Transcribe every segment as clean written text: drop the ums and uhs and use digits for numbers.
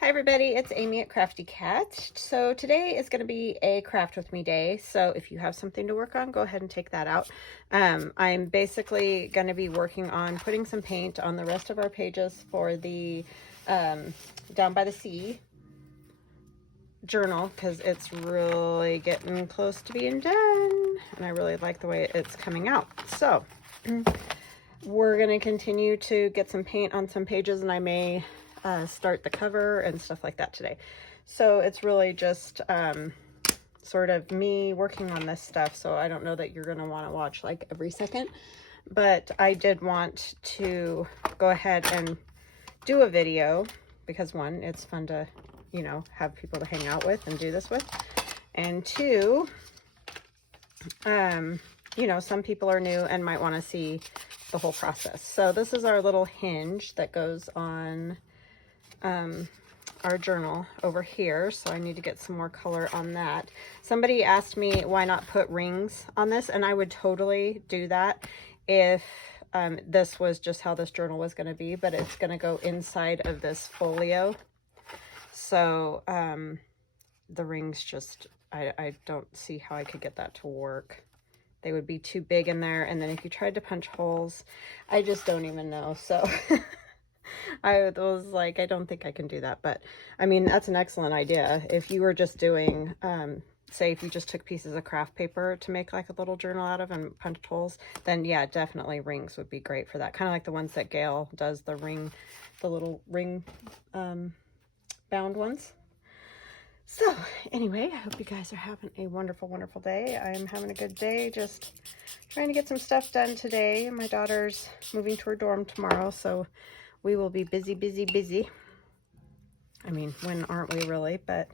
Hi everybody, it's Amy at Crafty Cat. So today is going to be a craft with me day. So if you have something to work on, go ahead and take that out. I'm basically going to be working on putting some paint on the rest of our pages for the Down by the Sea journal, because it's really getting close to being done and I really like the way it's coming out. So we're going to continue to get some paint on some pages, and I may start the cover and stuff like that today. So it's really just sort of me working on this stuff. So I don't know that you're going to want to watch like every second, but I did want to go ahead and do a video because one, it's fun to, you know, have people to hang out with and do this with. And two, you know, some people are new and might want to see the whole process. So this is our little hinge that goes on our journal over here, so I need to get some more color on that. Somebody asked me why not put rings on this, and I would totally do that if this was just how this journal was going to be, but it's going to go inside of this folio. So the rings just, I don't see how I could get that to work. They would be too big in there, and then if you tried to punch holes, I just don't even know. So I was like, I don't think I can do that. But I mean, that's an excellent idea. If you were just doing, say if you just took pieces of craft paper to make like a little journal out of and punched holes, then yeah, definitely rings would be great for that. Kind of like the ones that Gail does, the little ring bound ones. So anyway, I hope you guys are having a wonderful, wonderful day. I'm having a good day, just trying to get some stuff done today. My daughter's moving to her dorm tomorrow, so we will be busy, busy, busy. I mean, when aren't we really? But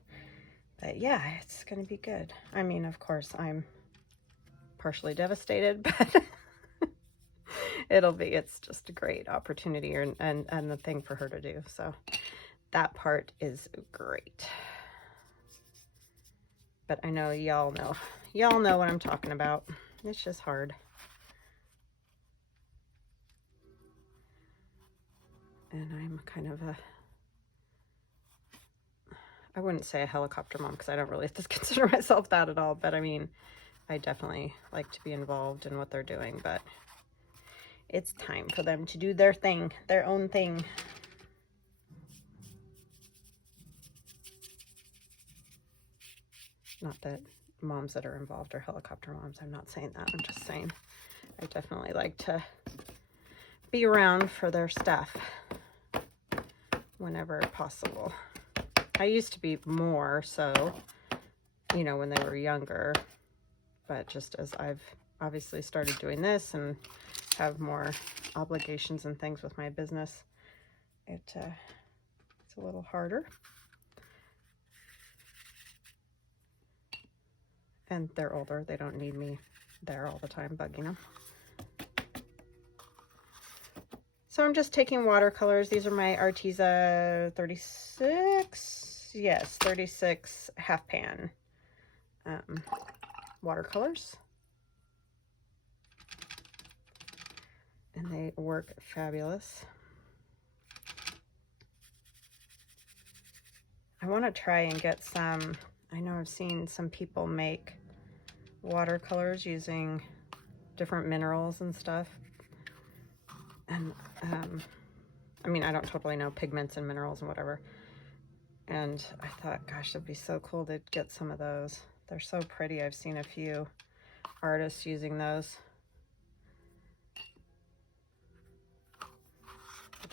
yeah, it's going to be good. I mean, of course, I'm partially devastated, but it's just a great opportunity and the thing for her to do. So that part is great. But I know y'all know what I'm talking about. It's just hard. And I'm kind of I wouldn't say a helicopter mom, because I don't really consider myself that at all. But I mean, I definitely like to be involved in what they're doing, but it's time for them to do their thing, their own thing. Not that moms that are involved are helicopter moms. I'm not saying that. I'm just saying I definitely like to be around for their stuff whenever possible. I used to be more so, you know, when they were younger, but just as I've obviously started doing this and have more obligations and things with my business, it's a little harder. And they're older. They don't need me there all the time bugging them. So I'm just taking watercolors. These are my Arteza 36, yes, 36 half pan watercolors. And they work fabulous. I want to try and get some, I know I've seen some people make watercolors using different minerals and stuff. And I mean, I don't totally know pigments and minerals and whatever. And I thought, gosh, it'd be so cool to get some of those. They're so pretty. I've seen a few artists using those.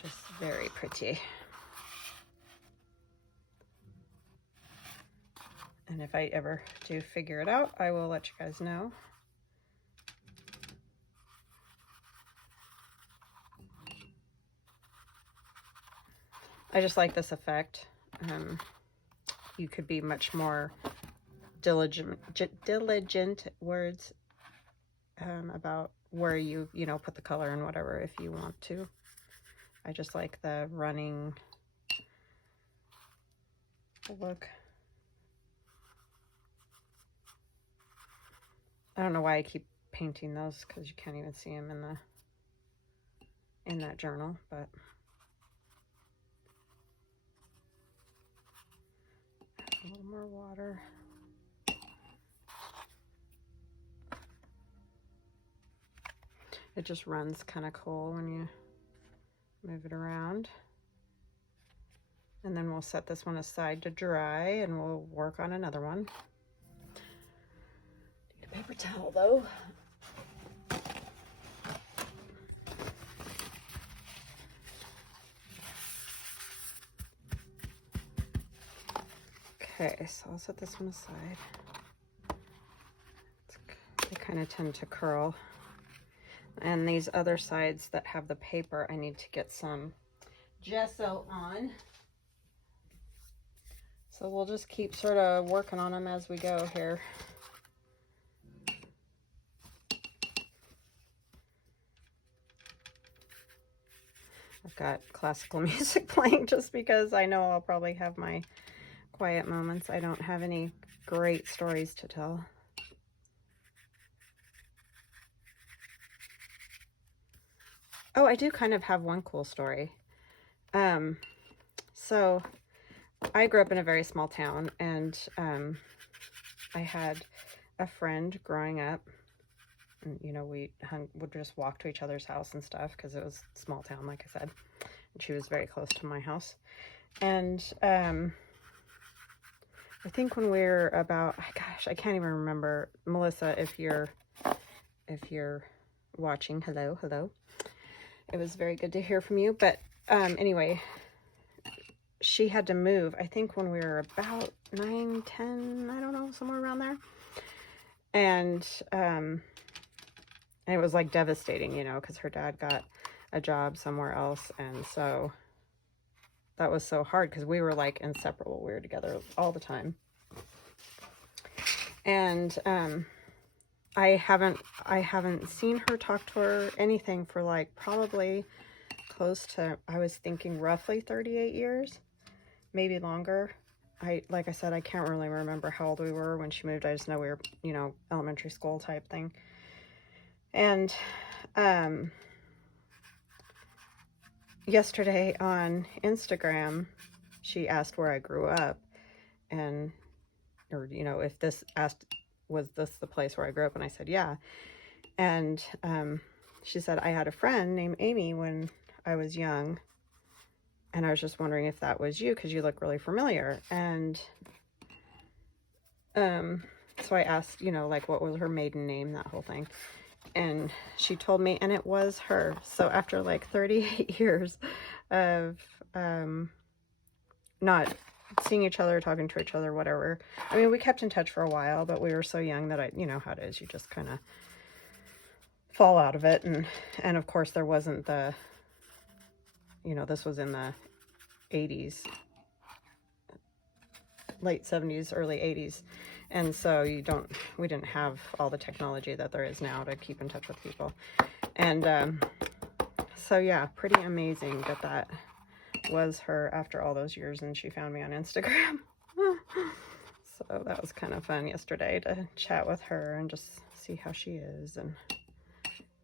Just very pretty. And if I ever do figure it out, I will let you guys know. I just like this effect. You could be much more diligent words about where you know, put the color and whatever if you want to. I just like the running look. I don't know why I keep painting those, because you can't even see them in that journal, but more water. It just runs kind of cool when you move it around. And then we'll set this one aside to dry and we'll work on another one. Need a paper towel though. Okay, so I'll set this one aside. They kind of tend to curl. And these other sides that have the paper, I need to get some gesso on. So we'll just keep sort of working on them as we go here. I've got classical music playing just because I know I'll probably have my quiet moments. I don't have any great stories to tell. Oh, I do kind of have one cool story. So I grew up in a very small town, and I had a friend growing up, and you know, we would just walk to each other's house and stuff because it was a small town, like I said, and she was very close to my house. And I think when we were about, gosh, I can't even remember. Melissa, if you're watching, hello. It was very good to hear from you. But anyway, she had to move, I think when we were about 9, 10, I don't know, somewhere around there. And it was like devastating, you know, because her dad got a job somewhere else. And so that was so hard because we were like inseparable. We were together all the time. And I haven't seen her, talk to her, anything for like probably close to, I was thinking roughly 38 years, maybe longer. Like I said, I can't really remember how old we were when she moved. I just know we were, you know, elementary school type thing. And yesterday on Instagram, she asked where I grew up, and, or, you know, if this was this the place where I grew up? And I said, yeah. And she said, I had a friend named Amy when I was young, and I was just wondering if that was you, because you look really familiar. And so I asked, you know, like, what was her maiden name, that whole thing. And she told me, and it was her. So after like 38 years of not seeing each other, talking to each other, whatever. I mean, we kept in touch for a while, but we were so young that you know how it is. You just kind of fall out of it. And of course there wasn't the, you know, this was in the 80s, late 70s, early 80s. And so we didn't have all the technology that there is now to keep in touch with people. And so yeah, pretty amazing that was her after all those years, and she found me on Instagram. So that was kind of fun yesterday to chat with her and just see how she is and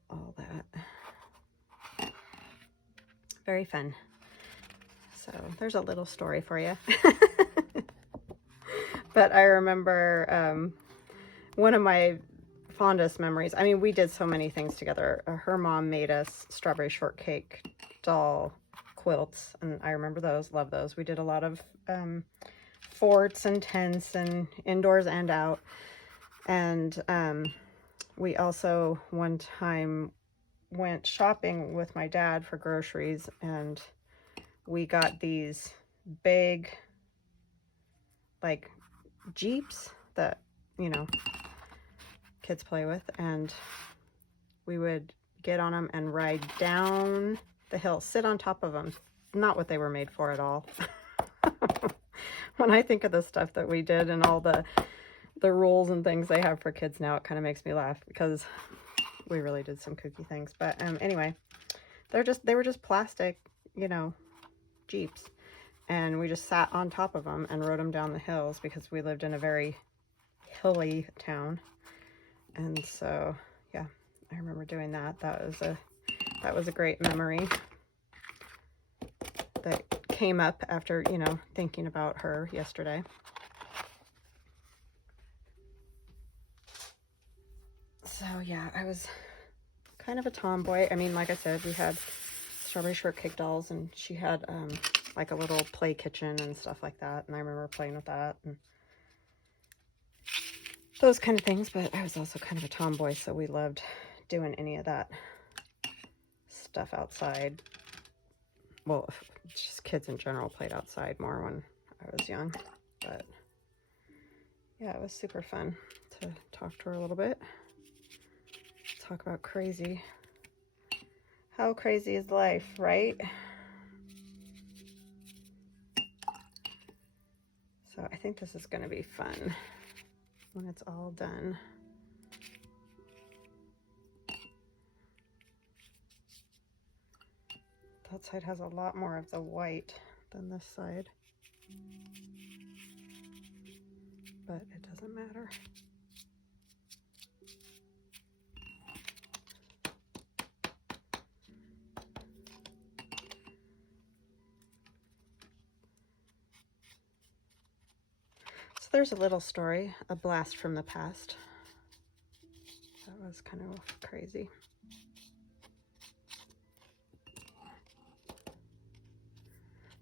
all that. Very fun. So there's a little story for you. But I remember one of my fondest memories. I mean, we did so many things together. Her mom made us strawberry shortcake doll quilts, and I remember those, love those. We did a lot of forts and tents, and indoors and out. And we also one time went shopping with my dad for groceries, and we got these big, like, Jeeps that, you know, kids play with, and we would get on them and ride down the hill, sit on top of them. Not what they were made for at all. When I think of the stuff that we did and all the rules and things they have for kids now, it kind of makes me laugh because we really did some kooky things. But anyway, they were just plastic, you know, Jeeps, and we just sat on top of them and rode them down the hills because we lived in a very hilly town. And so yeah, I remember doing that. That was a great memory that came up after, you know, thinking about her yesterday. So yeah, I was kind of a tomboy. I mean, like I said, we had strawberry shortcake dolls, and she had like a little play kitchen and stuff like that, and I remember playing with that and those kind of things. But I was also kind of a tomboy, so we loved doing any of that stuff outside. Well, just kids in general played outside more when I was young, but yeah, it was super fun to talk to her a little bit, talk about crazy. How crazy is life, right? So I think this is going to be fun when it's all done. That side has a lot more of the white than this side, but it doesn't matter. So there's a little story, a blast from the past. That was kind of crazy.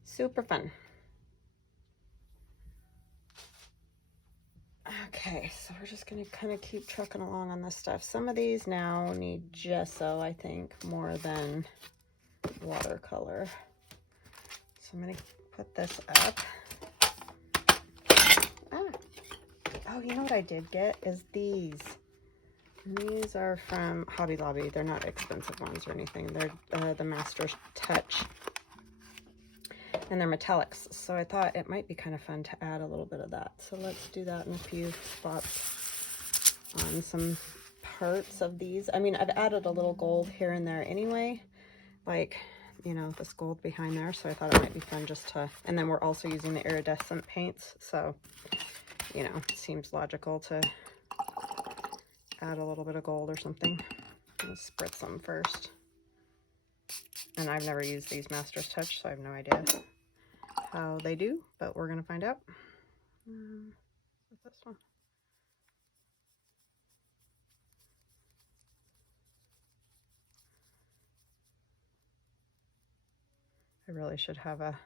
Super fun. Okay, so we're just going to kind of keep trucking along on this stuff. Some of these now need gesso, I think, more than watercolor. So I'm going to put this up. Oh, you know what I did get is these. And these are from Hobby Lobby. They're not expensive ones or anything. They're the Master's Touch. And they're metallics. So I thought it might be kind of fun to add a little bit of that. So let's do that in a few spots on some parts of these. I mean, I've added a little gold here and there anyway. Like, you know, this gold behind there. So I thought it might be fun just to... And then we're also using the iridescent paints. So, you know, it seems logical to add a little bit of gold or something. I'm going to spritz them first. And I've never used these Master's Touch, so I have no idea how they do, but we're going to find out. What's this one? I really should have a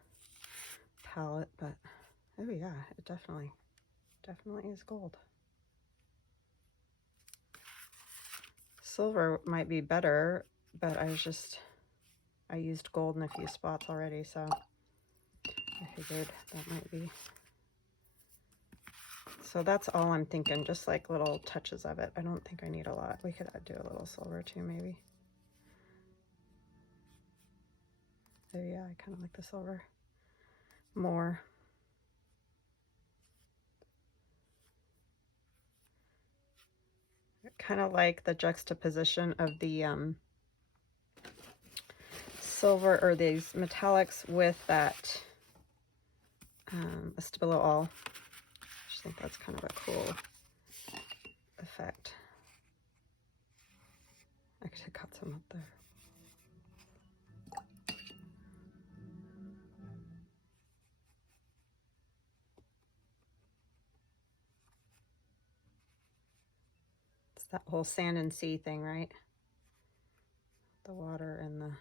palette, but oh yeah, it definitely is gold. Silver might be better, but I used gold in a few spots already, so I figured that might be. So that's all I'm thinking, just like little touches of it. I don't think I need a lot. We could do a little silver too, maybe. Oh yeah, I kind of like the silver more. I kind of like the juxtaposition of the silver or these metallics with that Stabilo all. I just think that's kind of a cool effect. I could have cut some up there. It's that whole sand and sea thing, right? The water and the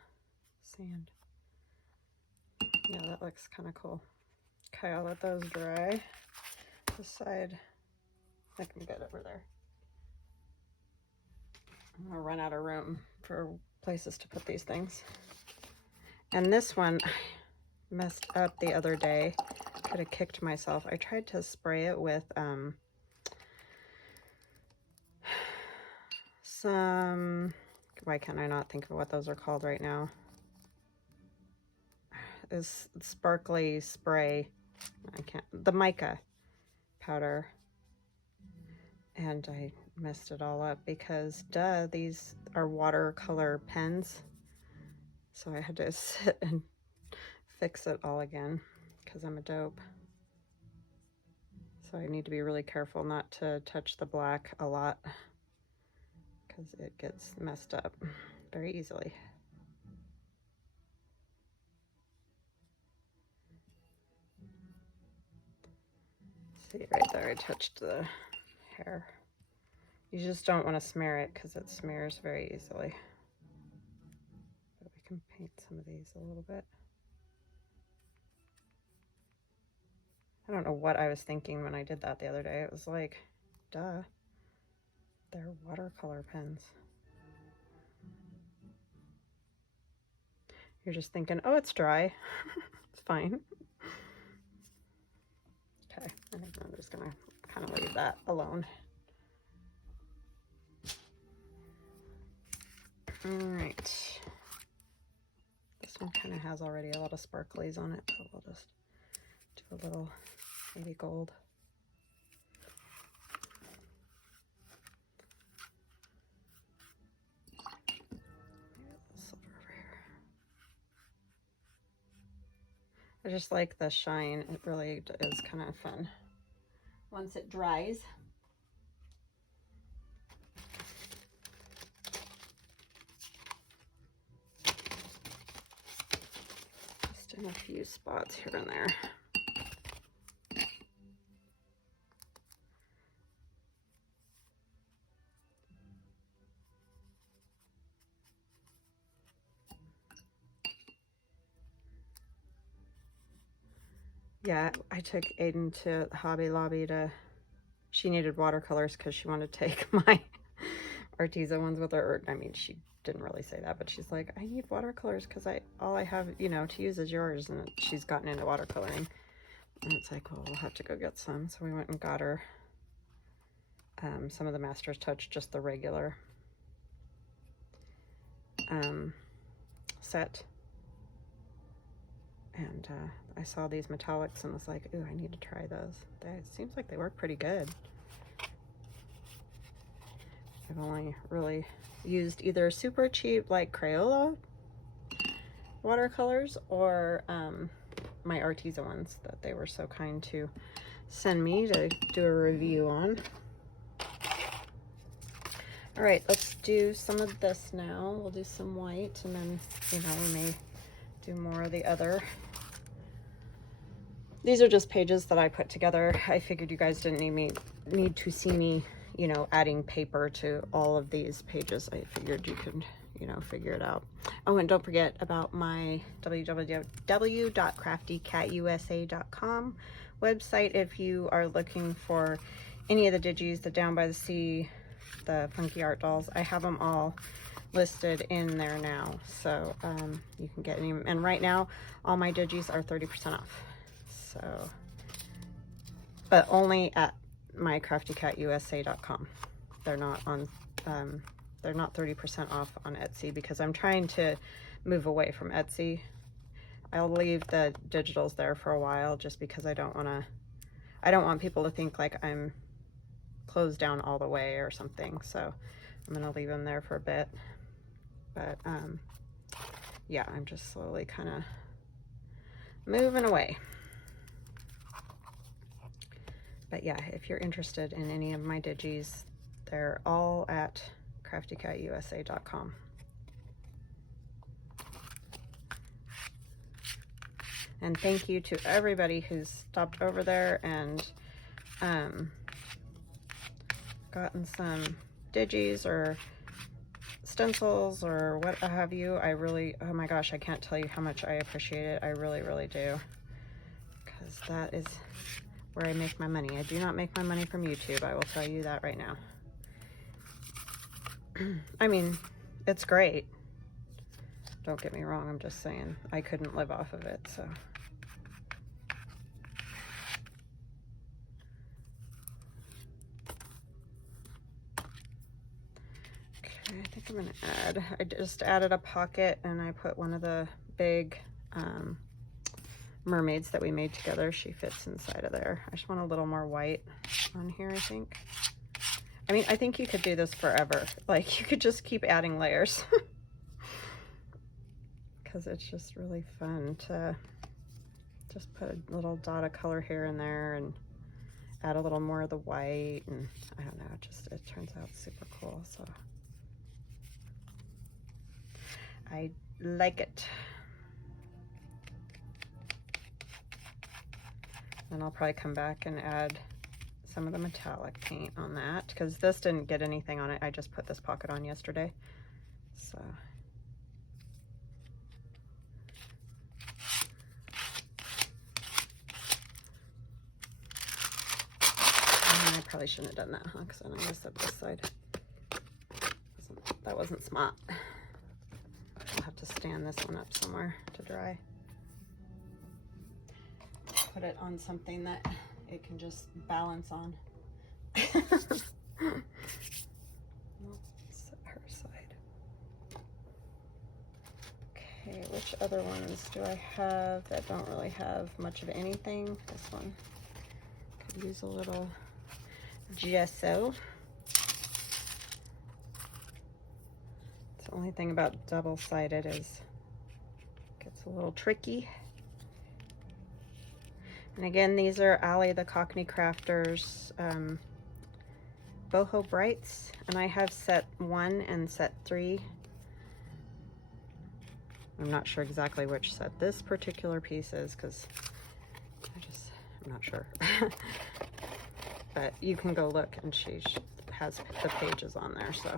sand. Yeah, that looks kind of cool. Okay, I'll let those dry. This side, I can get over there. I'm gonna run out of room for places to put these things. And this one, I messed up the other day. Could have kicked myself. I tried to spray it with some, why can't I not think of what those are called right now? This sparkly spray. I can't, the mica powder. And I messed it all up because duh, these are watercolor pens. So I had to sit and fix it all again because I'm a dope. So I need to be really careful not to touch the black a lot because it gets messed up very easily. See right there, I touched the hair. You just don't want to smear it because it smears very easily. But we can paint some of these a little bit. I don't know what I was thinking when I did that the other day. It was like, duh, they're watercolor pens. You're just thinking, oh, it's dry. It's fine. Okay, I think I'm just gonna kind of leave that alone. All right. This one kind of has already a lot of sparklies on it, so we'll just do a little maybe gold. Silver over here. I just like the shine. It really is kind of fun once it dries. Just in a few spots here and there. Yeah, I took Aiden to Hobby Lobby she needed watercolors because she wanted to take my Arteza ones with her. I mean, she didn't really say that, but she's like, I need watercolors because all I have, you know, to use is yours. And she's gotten into watercoloring. And it's like, well, we'll have to go get some. So we went and got her some of the Master's Touch, just the regular set. And I saw these metallics and was like, ooh, I need to try those. It seems like they work pretty good. I've only really used either super cheap like Crayola watercolors or my Arteza ones that they were so kind to send me to do a review on. All right, let's do some of this now. We'll do some white, and then, you know, we may do more of the other. These are just pages that I put together. I figured you guys didn't need to see me, you know, adding paper to all of these pages. I figured you could, you know, figure it out. Oh, and don't forget about my www.craftycatusa.com website if you are looking for any of the digis, the Down by the Sea, the Funky Art dolls. I have them all listed in there now, so you can get any. And right now, all my digis are 30% off. So, but only at my craftycatusa.com. They're not on. They're not 30% off on Etsy because I'm trying to move away from Etsy. I'll leave the digitals there for a while just because I don't want people to think like I'm closed down all the way or something. So I'm gonna leave them there for a bit. But yeah, I'm just slowly kind of moving away. But yeah, if you're interested in any of my digis, they're all at craftycatusa.com. And thank you to everybody who's stopped over there and gotten some digis or stencils or what have you. I really, oh my gosh, I can't tell you how much I appreciate it. I really, really do. Because that is where I make my money. I do not make my money from YouTube. I will tell you that right now. I mean, it's great. Don't get me wrong. I'm just saying I couldn't live off of it, so. Okay, I think I'm gonna I just added a pocket and I put one of the big mermaids that we made together. She fits inside of there. I just want a little more white on here, I think. I mean, I think you could do this forever. Like, you could just keep adding layers. Because it's just really fun to just put a little dot of color here and there and add a little more of the white. And I don't know, it turns out super cool. So I like it. And I'll probably come back and add some of the metallic paint on that because this didn't get anything on it. I just put this pocket on yesterday. So I probably shouldn't have done that, huh? Because then I just said this side. That wasn't smart. I'll have to stand this one up somewhere to dry. Put it on something that it can just balance on. Set her side. Okay, which other ones do I have that don't really have much of anything? This one could use a little gesso. The only thing about double-sided is it gets a little tricky. And again, these are Allie the Cockney Crafters Boho Brights, and I have set 1 and set 3. I'm not sure exactly which set this particular piece is because I'm not sure. But you can go look, and she has the pages on there, so.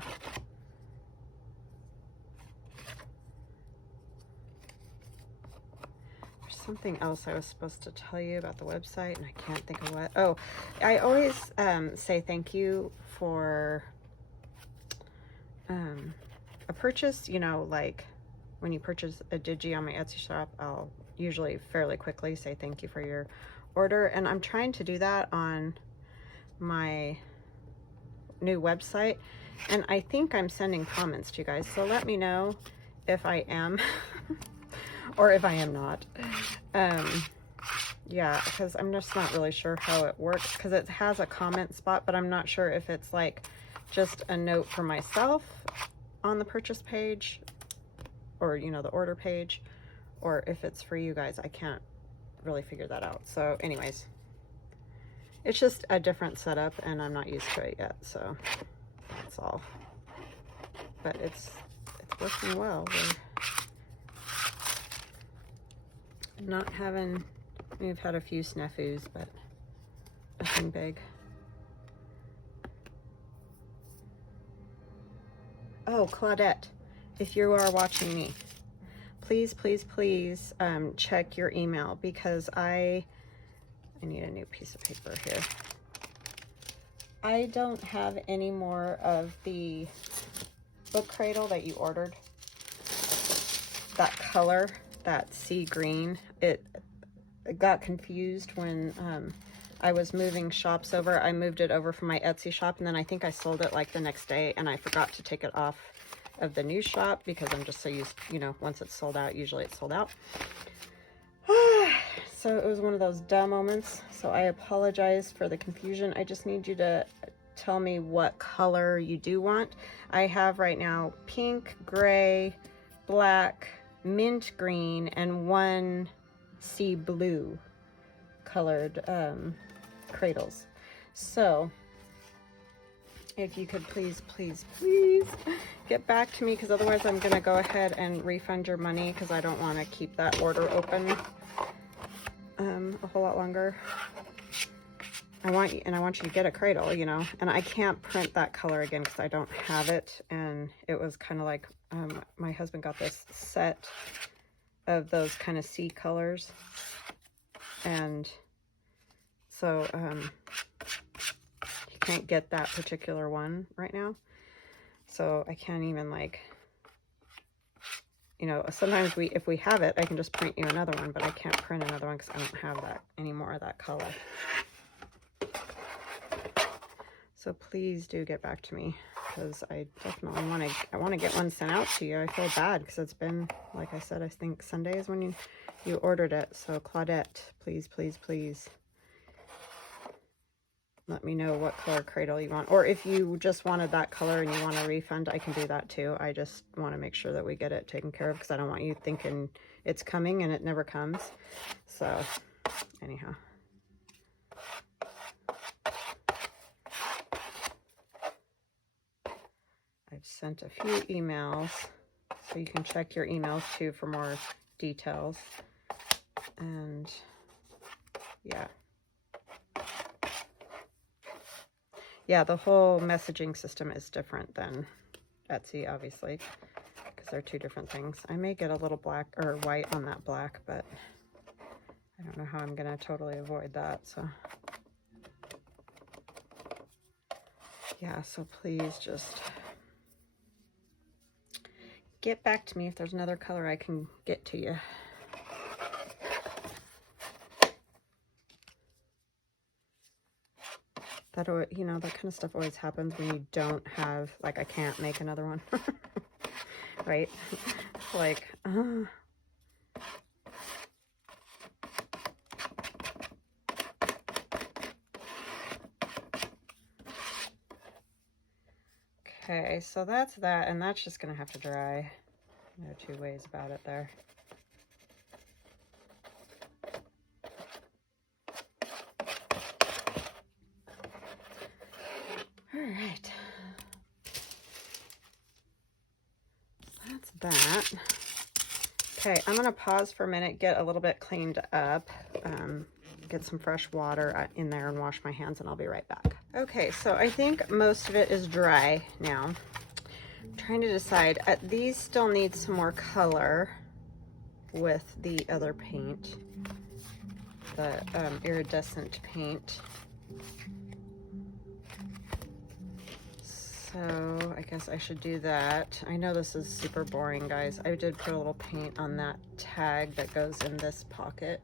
Something else I was supposed to tell you about the website and I can't think of what. Oh, I always say thank you for a purchase, you know, like when you purchase a digi on my Etsy shop, I'll usually fairly quickly say thank you for your order, and I'm trying to do that on my new website, and I think I'm sending comments to you guys, so let me know if I am or if I am not. Yeah, because I'm just not really sure how it works, because it has a comment spot, but I'm not sure if it's like just a note for myself on the purchase page, or you know, the order page, or if it's for you guys. I can't really figure that out. So anyways, it's just a different setup and I'm not used to it yet, so that's all. But it's working well. We're not having, we've had a few snafus, but nothing big. Oh, Claudette, if you are watching me, please, please, please check your email, because I need a new piece of paper here. I don't have any more of the book cradle that you ordered. That color, that sea green, it got confused when I was moving shops over. I moved it over from my Etsy shop, and then I think I sold it like the next day, and I forgot to take it off of the new shop because I'm just so used, you know, once it's sold out, usually it's sold out. So it was one of those duh moments. So I apologize for the confusion. I just need you to tell me what color you do want. I have right now pink, gray, black, mint green, and one sea blue colored cradles. So if you could please, please, please get back to me, because otherwise I'm going to go ahead and refund your money, because I don't want to keep that order open a whole lot longer. I want you to get a cradle, you know, and I can't print that color again because I don't have it. And it was kind of like my husband got this set of those kind of sea colors, and so you can't get that particular one right now. So I can't even, like, you know, sometimes if we have it, I can just print you another one, but I can't print another one because I don't have that anymore, that color. So please do get back to me, because I definitely want to get one sent out to you. I feel bad because it's been, like I said, I think Sunday is when you ordered it. So Claudette, please, please, please let me know what color cradle you want. Or if you just wanted that color and you want a refund, I can do that too. I just want to make sure that we get it taken care of, because I don't want you thinking it's coming and it never comes. So anyhow. I've sent a few emails, so you can check your emails too for more details. And yeah. Yeah, the whole messaging system is different than Etsy, obviously, because they're two different things. I may get a little black or white on that black, but I don't know how I'm going to totally avoid that. So yeah, so please just get back to me if there's another color I can get to you. That, you know, that kind of stuff always happens when you don't have, like, I can't make another one. Right? Like, okay, so that's that, and that's just gonna have to dry. No two ways about it there. All right. That's that. Okay, I'm gonna pause for a minute, get a little bit cleaned up, get some fresh water in there and wash my hands, and I'll be right back. Okay, so I think most of it is dry now. I'm trying to decide. These still need some more color with the other paint, the iridescent paint. So I guess I should do that. I know this is super boring, guys. I did put a little paint on that tag that goes in this pocket.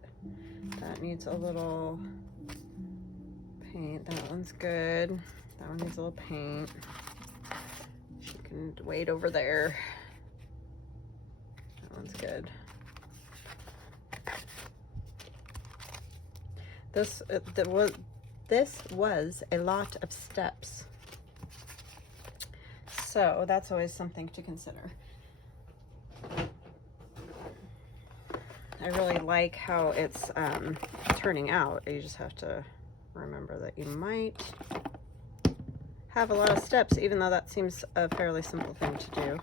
That needs a little paint. That one's good. That one needs a little paint. She can wait over there. That one's good. This was a lot of steps. So that's always something to consider. I really like how it's turning out. You just have to remember that you might have a lot of steps, even though that seems a fairly simple thing to do.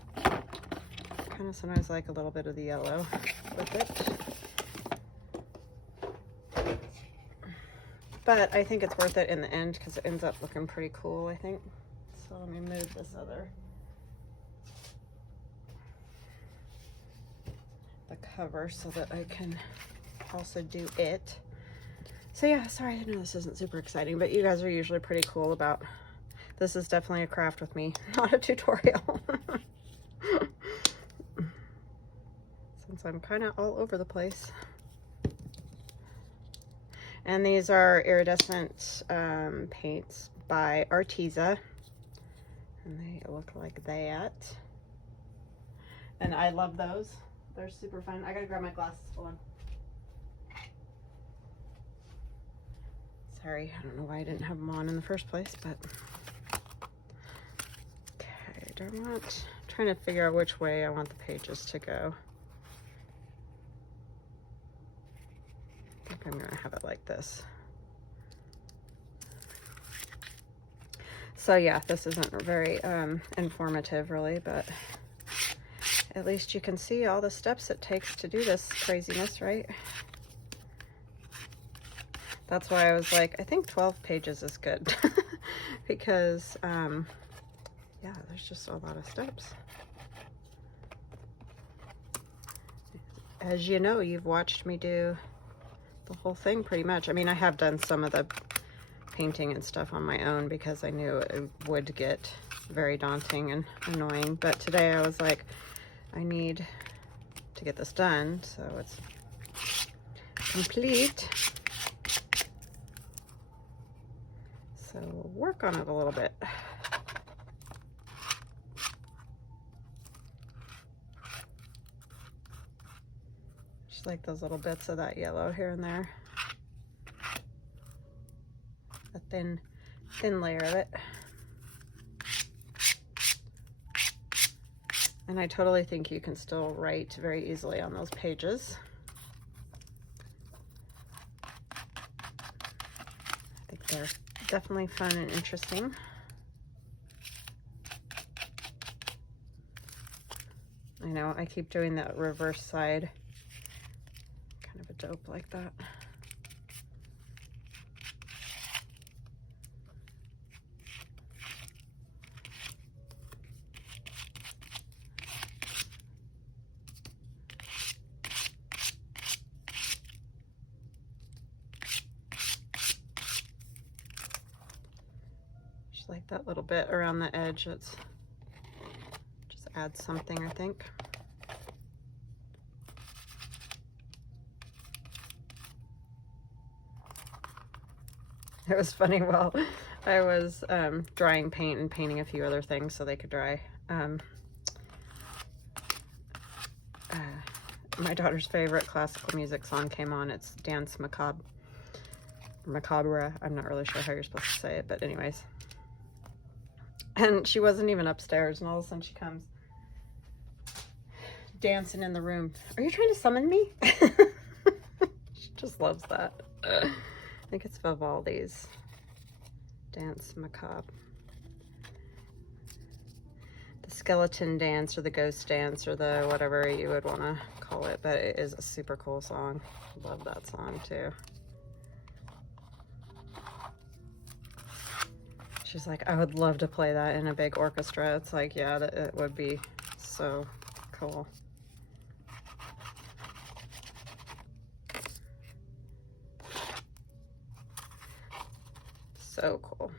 Kind of sometimes like a little bit of the yellow with it. But I think it's worth it in the end because it ends up looking pretty cool, I think. So let me move this other, the cover, so that I can also do it. So yeah, sorry, I know this isn't super exciting, but you guys are usually pretty cool about, this is definitely a craft with me, not a tutorial. Since I'm kind of all over the place. And these are iridescent paints by Arteza. And they look like that. And I love those. They're super fun. I gotta grab my glasses. Hold on. Sorry, I don't know why I didn't have them on in the first place, but. Okay, I'm trying to figure out which way I want the pages to go. I think I'm gonna have it like this. So yeah, this isn't very informative really, but at least you can see all the steps it takes to do this craziness, right? That's why I was like, I think 12 pages is good because yeah, there's just a lot of steps. As you know, you've watched me do the whole thing pretty much. I mean, I have done some of the painting and stuff on my own because I knew it would get very daunting and annoying, but today I was like, I need to get this done so it's complete. So we'll work on it a little bit. Just like those little bits of that yellow here and there. A thin layer of it. And I totally think you can still write very easily on those pages. I think they're definitely fun and interesting. I know, I keep doing that reverse side. Kind of a dope like that. like that little bit around the edge. It's just adds something, I think. It was funny while I was drying paint and painting a few other things so they could dry. My daughter's favorite classical music song came on. It's Dance Macabre. Macabre. I'm not really sure how you're supposed to say it, but anyways. And she wasn't even upstairs, and all of a sudden she comes dancing in the room. Are you trying to summon me? She just loves that. I think it's Vivaldi's Dance Macabre. The skeleton dance or the ghost dance or the whatever you would want to call it, but it is a super cool song. Love that song too. She's like, I would love to play that in a big orchestra. It's like, yeah, it would be so cool. So cool.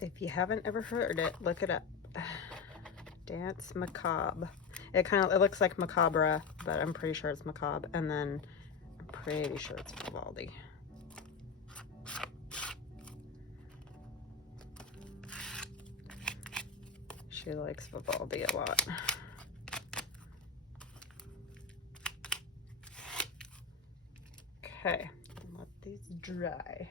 If you haven't ever heard it, look it up. Dance Macabre. It looks like Macabre, but I'm pretty sure it's Macabre. And then I'm pretty sure it's Vivaldi. She likes Vivaldi a lot. Okay, let these dry.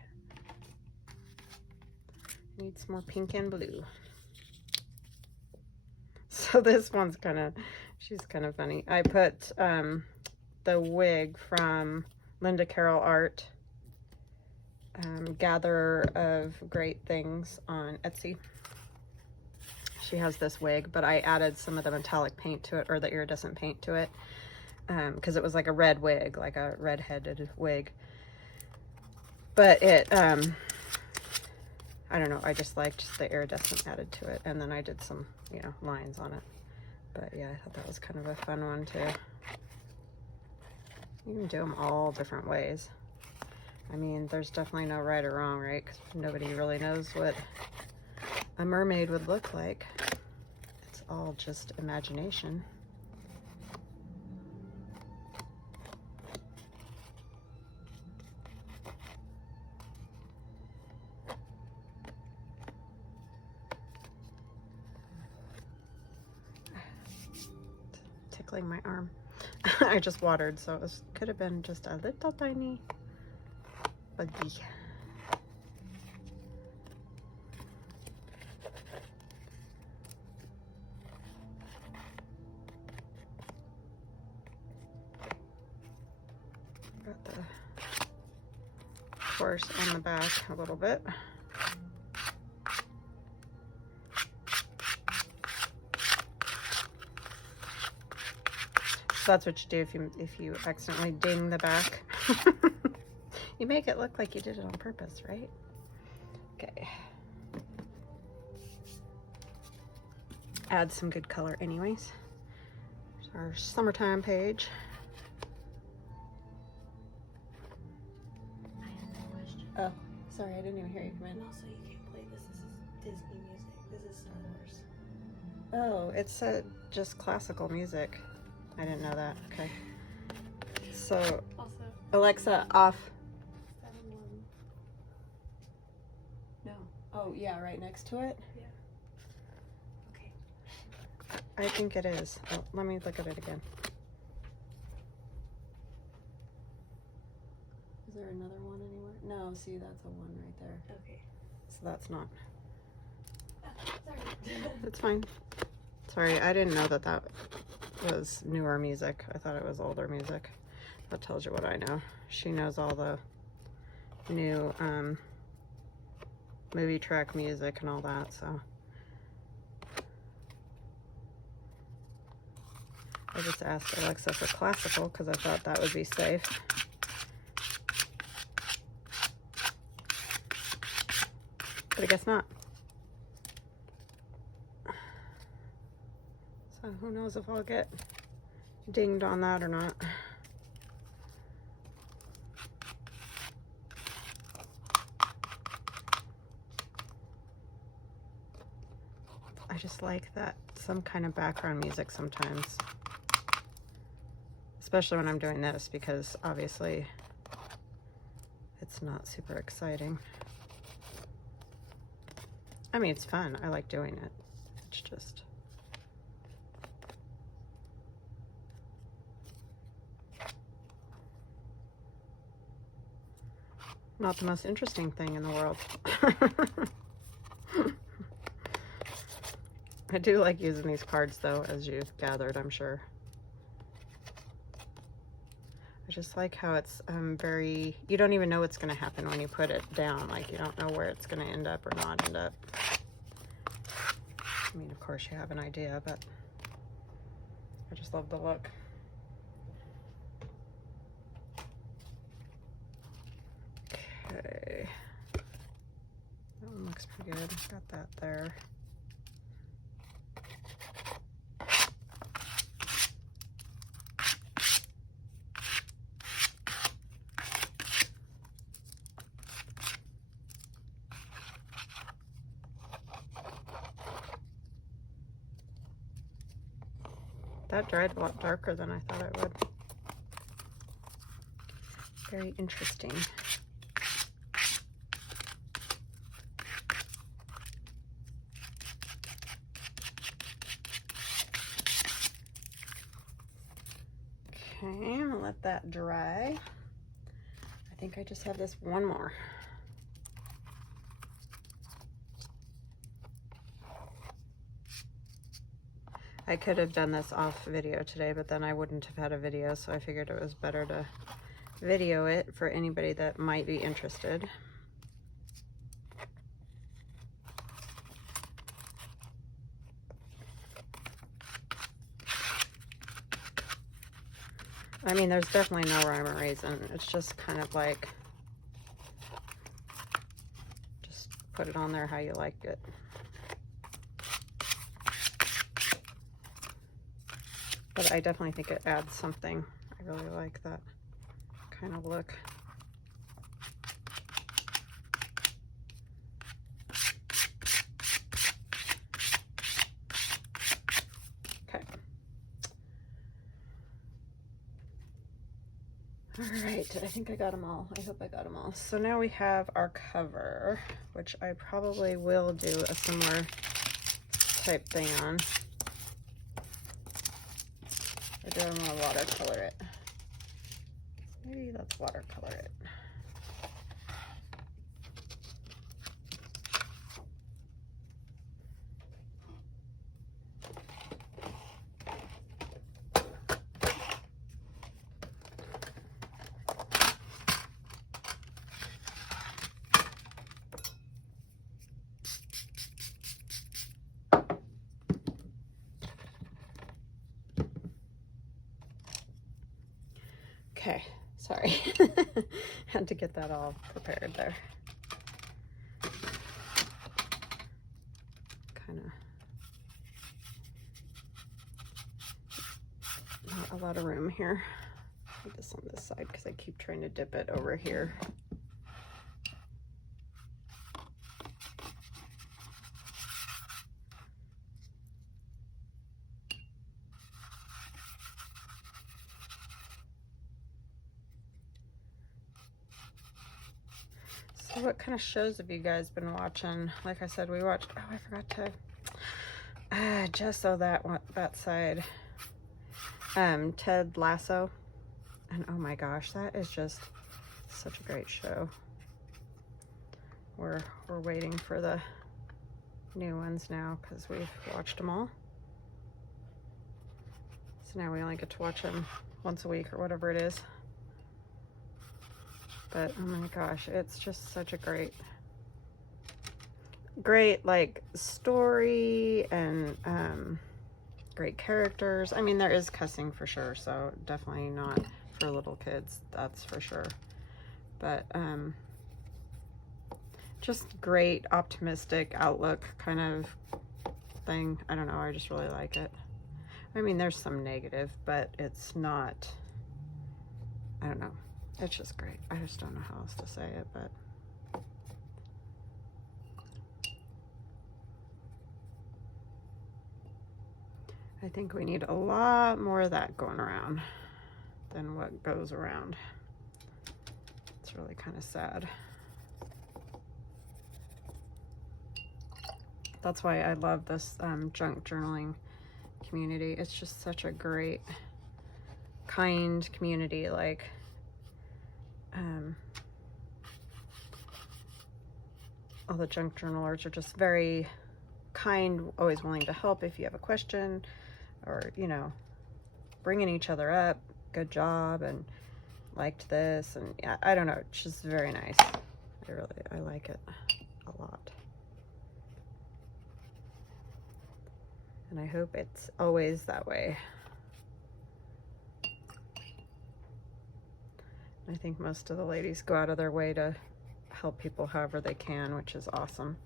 Need some more pink and blue. So this one's she's kind of funny. I put the wig from Linda Carroll Art, Gatherer of Great Things on Etsy. She has this wig, but I added some of the metallic paint to it, or the iridescent paint to it, because it was like a red wig, like a red-headed wig. But it, I don't know, I just liked the iridescent added to it, and then I did some, you know, lines on it. But yeah, I thought that was kind of a fun one too. You can do them all different ways. I mean, there's definitely no right or wrong, right? Because nobody really knows what a mermaid would look like. It's all just imagination. Tickling my arm. I just watered, so it could have been just a little tiny buggy. Got the horse on the back a little bit. So that's what you do if you accidentally ding the back. You make it look like you did it on purpose, right? Okay. Add some good color anyways. There's our summertime page. I have a question. Oh, sorry, I didn't even hear you come in. And also, you can't play this. This is Disney music. This is Star Wars. Oh, it's just classical music. I didn't know that. Okay. So, Also, Alexa, off. 7-1. No. Oh, yeah, right next to it? Yeah. Okay. I think it is. Oh, let me look at it again. Is there another one anywhere? No, see, that's a 1 right there. Okay. So that's not. Sorry. It's fine. Sorry, I didn't know that was newer music. I thought it was older music. That tells you what I know. She knows all the new movie track music and all that, so. I just asked Alexa for classical because I thought that would be safe. But I guess not. So who knows if I'll get dinged on that or not. just like that, some kind of background music sometimes. Especially when I'm doing this, because obviously it's not super exciting. I mean, it's fun. I like doing it. It's just... not the most interesting thing in the world. I do like using these cards though, as you've gathered, I'm sure. I just like how it's very, you don't even know what's going to happen when you put it down. Like, you don't know where it's going to end up or not end up. I mean, of course you have an idea, but I just love the look. Okay. That one looks pretty good. Got that there. That dried a lot darker than I thought it would. Very interesting. Okay, I'm gonna let that dry. I think I just have this one more. I could have done this off video today, but then I wouldn't have had a video, so I figured it was better to video it for anybody that might be interested. I mean, there's definitely no rhyme or reason. It's just kind of like, just put it on there how you like it. But I definitely think it adds something. I really like that kind of look. Okay. All right, I think I got them all. I hope I got them all. So now we have our cover, which I probably will do a similar type thing on. Or do I want to watercolor it? Maybe let's watercolor it. Okay, sorry. Had to get that all prepared there. Kind of not a lot of room here. Put this on this side because I keep trying to dip it over here. So what kind of shows have you guys been watching? Like I said, we watched, oh, I forgot to, just so that one, that side, Ted Lasso. And oh my gosh, that is just such a great show. We're waiting for the new ones now because we've watched them all. So now we only get to watch them once a week or whatever it is. But oh my gosh, it's just such a great like story and great characters. I mean, there is cussing for sure, so definitely not for little kids, that's for sure. But just great optimistic outlook kind of thing. I don't know, I just really like it. I mean, there's some negative, but it's not, I don't know. It's just great. I just don't know how else to say it, but I think we need a lot more of that going around than what goes around. It's really kind of sad. That's why I love this junk journaling community. It's just such a great, kind community. Like, all the junk journalers are just very kind, always willing to help if you have a question, or, you know, bringing each other up. Good job, and liked this, and yeah, I don't know, it's just very nice. I like it a lot. And I hope it's always that way. I think most of the ladies go out of their way to help people however they can, which is awesome.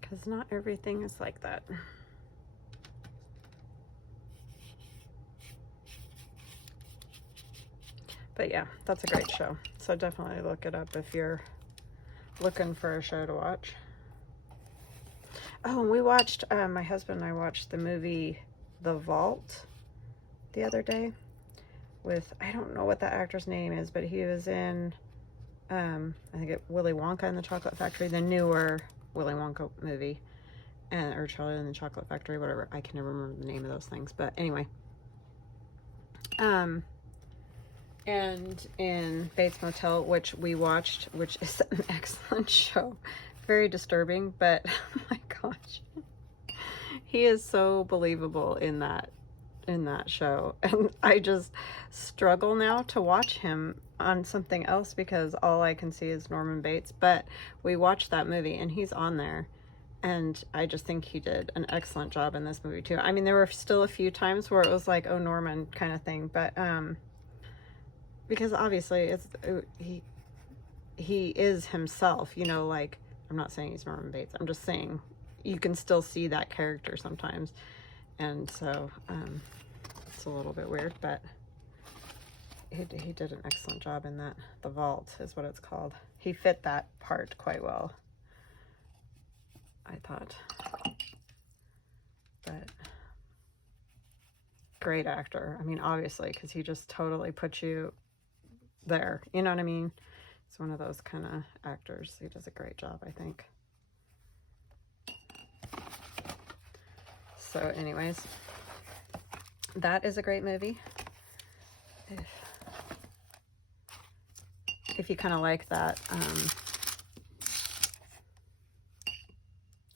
Because not everything is like that. But yeah, that's a great show. So definitely look it up if you're looking for a show to watch. Oh, and we watched, my husband and I watched the movie The Vault the other day with, I don't know what the actor's name is, but he was in, I think Willy Wonka and the Chocolate Factory, the newer Willy Wonka movie, or Charlie and the Chocolate Factory, whatever. I can never remember the name of those things, but anyway. And in Bates Motel, which we watched, which is an excellent show, very disturbing, but oh my gosh, he is so believable in that show, and I just struggle now to watch him on something else because all I can see is Norman Bates. But we watched that movie and he's on there, and I just think he did an excellent job in this movie too. I mean, there were still a few times where it was like, oh, Norman kind of thing, but because obviously it's he is himself, you know. Like, I'm not saying he's Norman Bates, I'm just saying you can still see that character sometimes. And so it's a little bit weird, but he did an excellent job in that. The Vault is what it's called. He fit that part quite well, I thought. But great actor. I mean, obviously, because he just totally puts you there. You know what I mean? He's one of those kind of actors. He does a great job, I think. So anyways, that is a great movie. If you kind of like that, I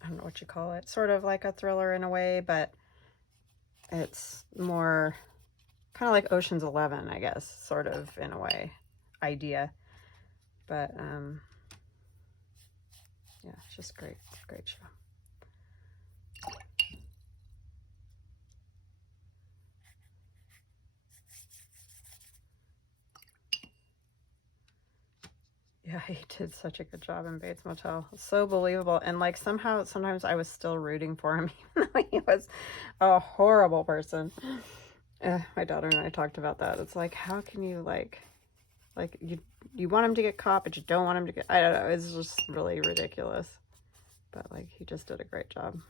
don't know what you call it, sort of like a thriller in a way, but it's more kind of like Ocean's 11, I guess, sort of, in a way, idea. But yeah, it's just great. It's a great show. Yeah, he did such a good job in Bates Motel. So believable. And like somehow, sometimes I was still rooting for him, even though he was a horrible person. My daughter and I talked about that. It's like, how can you like you want him to get caught, but you don't want him to get, I don't know. It's just really ridiculous. But like, he just did a great job.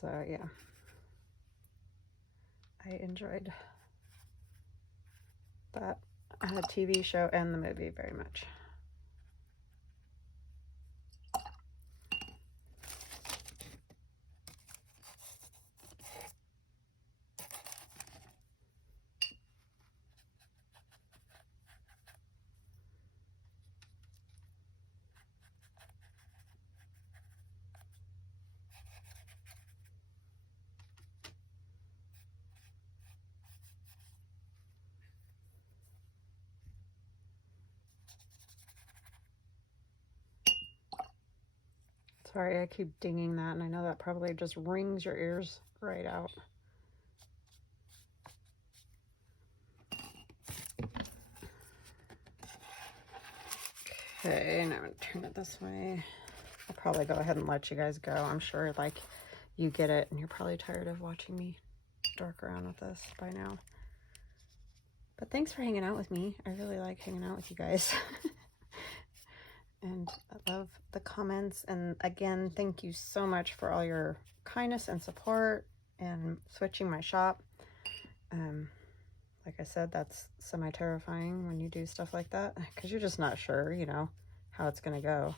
So yeah, I enjoyed that TV show and the movie very much. Sorry, I keep dinging that, and I know that probably just rings your ears right out. Okay, and I'm gonna turn it this way. I'll probably go ahead and let you guys go. I'm sure, like, you get it, and you're probably tired of watching me dork around with this by now. But thanks for hanging out with me. I really like hanging out with you guys. And I love the comments. And again, thank you so much for all your kindness and support and switching my shop. Like I said, that's semi-terrifying when you do stuff like that, because you're just not sure, you know, how it's going to go.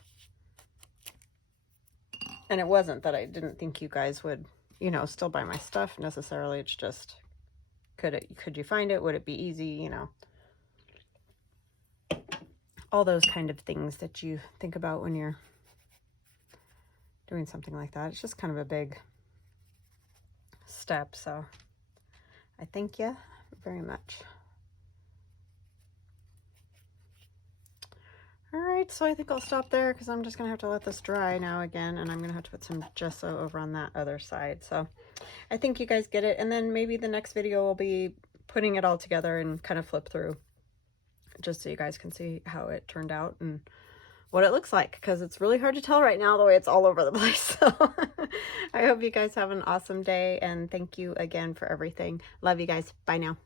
And it wasn't that I didn't think you guys would, you know, still buy my stuff necessarily. It's just, could you find it? Would it be easy? You know, all those kind of things that you think about when you're doing something like that. It's just kind of a big step. So I thank you very much. All right, so I think I'll stop there because I'm just gonna have to let this dry now again, and I'm gonna have to put some gesso over on that other side. So I think you guys get it, and then maybe the next video will be putting it all together and kind of flip through, just so you guys can see how it turned out and what it looks like, because it's really hard to tell right now the way it's all over the place. So I hope you guys have an awesome day, and thank you again for everything. Love you guys. Bye now.